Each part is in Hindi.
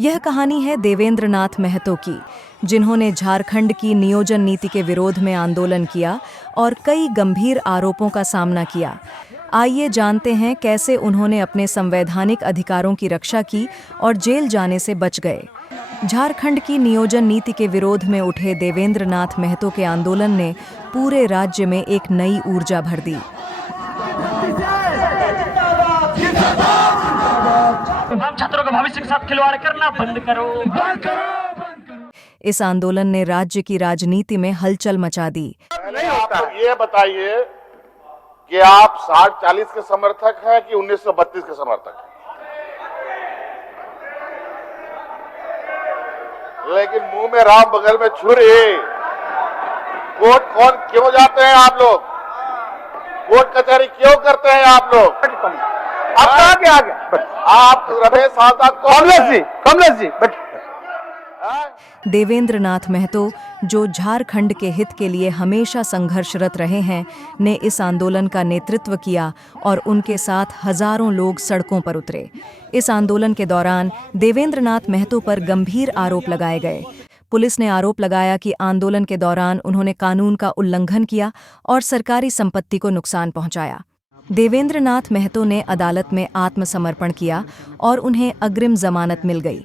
यह कहानी है देवेंद्र नाथ महतो की, जिन्होंने झारखंड की नियोजन नीति के विरोध में आंदोलन किया और कई गंभीर आरोपों का सामना किया। आइए जानते हैं कैसे उन्होंने अपने संवैधानिक अधिकारों की रक्षा की और जेल जाने से बच गए। झारखंड की नियोजन नीति के विरोध में उठे देवेंद्र नाथ महतो के आंदोलन ने पूरे राज्य में एक नई ऊर्जा भर दी। हम छात्रों के भविष्य के साथ खिलवाड़ करना बंद करो। इस आंदोलन ने राज्य की राजनीति में हलचल मचा दी। आप लोग ये बताइए कि आप 60-40 के समर्थक हैं कि 1932 के समर्थक हैं? लेकिन मुंह में राम बगल में छुरी। कोर्ट कौन क्यों जाते हैं आप लोग? कोर्ट कचहरी क्यों करते हैं आप लोग? आप कहाँ के आगे? आप रमेश आजाद कमलेश जी देवेंद्र नाथ महतो, जो झारखंड के हित के लिए हमेशा संघर्षरत रहे हैं, ने इस आंदोलन का नेतृत्व किया और उनके साथ हजारों लोग सड़कों पर उतरे। इस आंदोलन के दौरान देवेंद्र नाथ महतो पर गंभीर आरोप लगाए गए। पुलिस ने आरोप लगाया कि आंदोलन के दौरान उन्होंने कानून का उल्लंघन किया और सरकारी संपत्ति को नुकसान पहुंचाया। देवेंद्र नाथ महतो ने अदालत में आत्मसमर्पण किया और उन्हें अग्रिम जमानत मिल गई।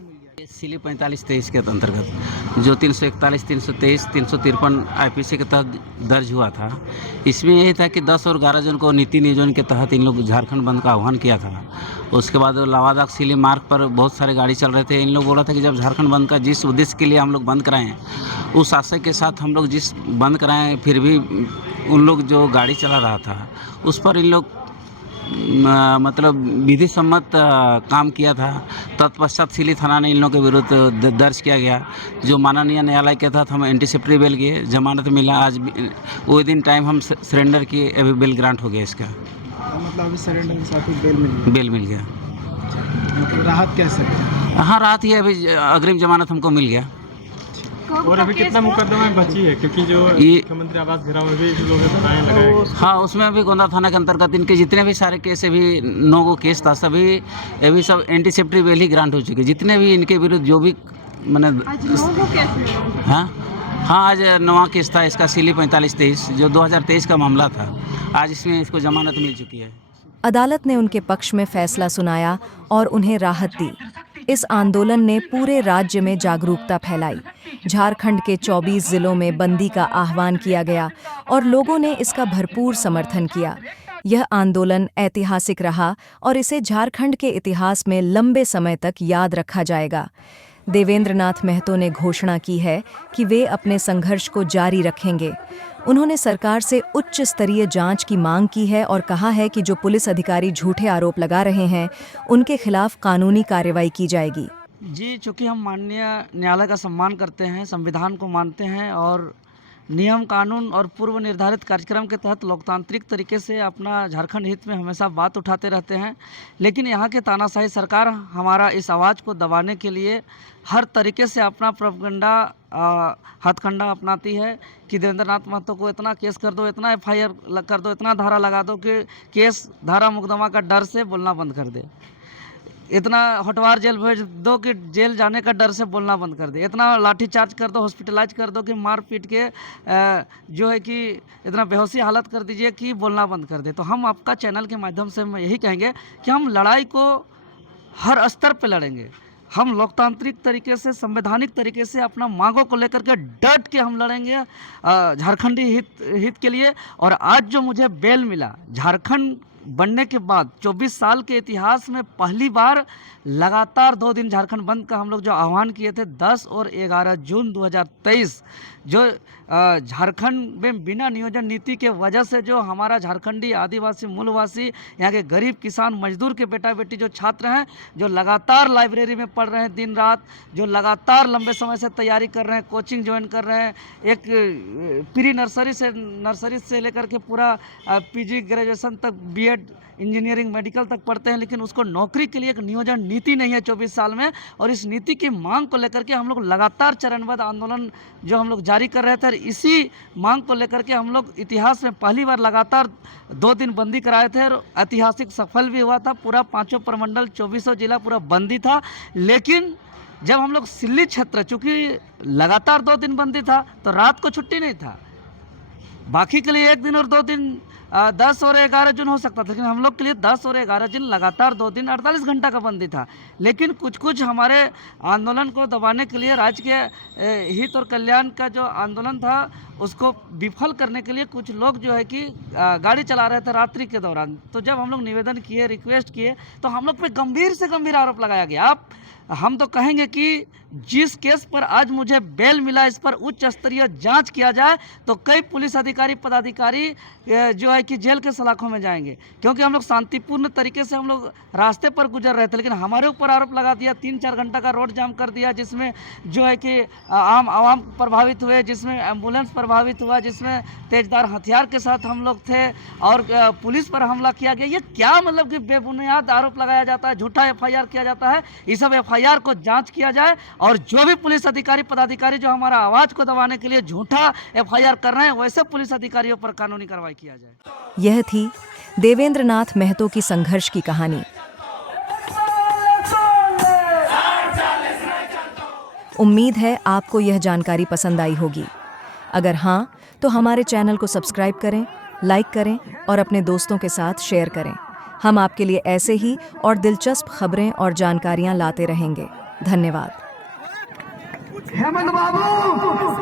सिली 45-23 के अंतर्गत जो 341, 323, 353 आईपीसी के तहत दर्ज हुआ था, इसमें यही था कि 10 और 11 जन को नीति नियोजन के तहत इन लोग झारखंड बंद का आह्वान किया था। उसके बाद लावादाक सिली मार्ग पर बहुत सारे गाड़ी चल रहे थे। इन लोग बोला था कि जब झारखंड बंद का जिस उद्देश्य के लिए हम लोग बंद कराएं, उस आशय के साथ हम लोग जिस बंद कराएं, फिर भी उन लोग जो गाड़ी चला रहा था उस पर इन लोग मतलब विधि सम्मत काम किया था। तत्पश्चात सिली थाना ने इन लोगों के विरुद्ध दर्ज किया गया, जो माननीय न्यायालय के तहत हम एंटीसिपेटरी बेल किए, जमानत मिला। आज विद इन टाइम हम सरेंडर किए, अभी बेल ग्रांट हो गया इसका। मतलब अभी सरेंडर के साथ बेल मिल गया। मतलब राहत कैसे? हाँ, राहत ही अभी अग्रिम जमानत हमको मिल गया। और अभी कितना मुकदमा बची है? क्योंकि जो मुख्यमंत्री आवास घेराव में भी लोग लगाए। हाँ, उसमें अभी गोंदा थाना के अंतर्गत इनके जितने भी सारे केस, अभी 9 केस था, सभी अभी सब एंटीसिपेटरी बेल ही ग्रांट हो चुके। जितने भी इनके विरुद्ध जो भी मैंने हाँ, आज 9वां केस था इसका, सिली 45-23, जो 2023 का मामला था। आज इसमें इसको जमानत मिल चुकी है। अदालत ने उनके पक्ष में फैसला सुनाया और उन्हें राहत दी। इस आंदोलन ने पूरे राज्य में जागरूकता फैलाई। झारखंड के 24 जिलों में बंदी का आह्वान किया गया और लोगों ने इसका भरपूर समर्थन किया। यह आंदोलन ऐतिहासिक रहा और इसे झारखंड के इतिहास में लंबे समय तक याद रखा जाएगा। देवेंद्र नाथ महतो ने घोषणा की है कि वे अपने संघर्ष को जारी रखेंगे। उन्होंने सरकार से उच्च स्तरीय जांच की मांग की है और कहा है कि जो पुलिस अधिकारी झूठे आरोप लगा रहे हैं, उनके खिलाफ कानूनी कार्रवाई की जाएगी। जी, चूँकि हम माननीय न्यायालय का सम्मान करते हैं, संविधान को मानते हैं और नियम कानून और पूर्व निर्धारित कार्यक्रम के तहत लोकतांत्रिक तरीके से अपना झारखंड हित में हमेशा बात उठाते रहते हैं, लेकिन यहाँ के तानाशाही सरकार हमारा इस आवाज़ को दबाने के लिए हर तरीके से अपना प्रोपेगेंडा हथकंडा अपनाती है कि देवेंद्र नाथ महतो को इतना केस कर दो, इतना FIR कर दो, इतना धारा लगा दो कि केस धारा मुकदमा का डर से बोलना बंद कर दे, इतना हटवार जेल भेज दो कि जेल जाने का डर से बोलना बंद कर दे, इतना लाठीचार्ज कर दो, हॉस्पिटलाइज कर दो कि मार पीट के जो है कि इतना बेहोशी हालत कर दीजिए कि बोलना बंद कर दे। तो हम आपका चैनल के माध्यम से हम यही कहेंगे कि हम लड़ाई को हर स्तर पे लड़ेंगे। हम लोकतांत्रिक तरीके से, संवैधानिक तरीके से अपना मांगों को लेकर के डट के हम लड़ेंगे झारखंडी हित के लिए। और आज जो मुझे बेल मिला, झारखंड बनने के बाद 24 साल के इतिहास में पहली बार लगातार 2 दिन झारखंड बंद का हम लोग जो आह्वान किए थे 10 और 11 जून 2023, जो झारखंड में बिना नियोजन नीति के वजह से जो हमारा झारखंडी आदिवासी मूलवासी, यहाँ के गरीब किसान मजदूर के बेटा बेटी जो छात्र हैं, जो लगातार लाइब्रेरी में पढ़ रहे हैं दिन रात, जो लगातार लंबे समय से तैयारी कर रहे हैं, कोचिंग ज्वाइन कर रहे हैं, एक प्री नर्सरी से लेकर के पूरा PG ग्रेजुएशन तक BEd बीएड इंजीनियरिंग मेडिकल तक पढ़ते हैं, लेकिन उसको नौकरी के लिए एक नियोजन नीति नहीं है 24 साल में। और इस नीति की मांग को लेकर के हम लोग लगातार चरणबद्ध आंदोलन जो हम लोग जारी कर रहे थे, और इसी मांग को लेकर के हम लोग इतिहास में पहली बार लगातार 2 दिन बंदी कराए थे, और ऐतिहासिक सफल भी हुआ था। पूरा 5 प्रमंडल 2400 जिला पूरा बंदी था। लेकिन जब हम लोग सिल्ली क्षेत्र, चूँकि लगातार 2 दिन बंदी था, तो रात को छुट्टी नहीं था। बाकी के लिए 1 दिन और 2 दिन 10 और 11 जून हो सकता था, लेकिन हम लोग के लिए 10 और 11 दिन लगातार 2 दिन 48 घंटा का बंदी था। लेकिन कुछ हमारे आंदोलन को दबाने के लिए, राज्य के हित और कल्याण का जो आंदोलन था उसको विफल करने के लिए कुछ लोग जो है कि गाड़ी चला रहे थे रात्रि के दौरान। तो जब हम लोग निवेदन किए, रिक्वेस्ट किए, तो हम लोग पे गंभीर से गंभीर आरोप लगाया गया। हम तो कहेंगे कि जिस केस पर आज मुझे बेल मिला, इस पर उच्च स्तरीय जांच किया जाए, तो कई पुलिस अधिकारी पदाधिकारी जो है कि जेल के सलाखों में जाएंगे, क्योंकि हम लोग शांतिपूर्ण तरीके से हम लोग रास्ते पर गुजर रहे थे। लेकिन हमारे ऊपर आरोप लगा दिया, 3-4 घंटा का रोड जाम कर दिया, जिसमें जो है कि आवाम प्रभावित हुए, जिसमें एम्बुलेंस प्रभावित हुआ, जिसमें तेजधार हथियार के साथ हम लोग थे, और पुलिस पर हमला किया गया। ये क्या मतलब कि बेबुनियाद आरोप लगाया जाता है, झूठा FIR किया जाता है। इस सब FIR को जांच किया जाए, और जो भी पुलिस अधिकारी पदाधिकारी जो हमारा आवाज को दबाने के लिए झूठा FIR कर रहे हैं, वैसे पुलिस अधिकारियों पर कानूनी कार्रवाई किया जाए। यह थी देवेंद्र नाथ महतो की संघर्ष की कहानी। उम्मीद है आपको यह जानकारी पसंद आई होगी। अगर हाँ, तो हमारे चैनल को सब्सक्राइब करें, लाइक करें और अपने दोस्तों के साथ शेयर करें। हम आपके लिए ऐसे ही और दिलचस्प खबरें और जानकारियां लाते रहेंगे। धन्यवाद। हेमंत बाबू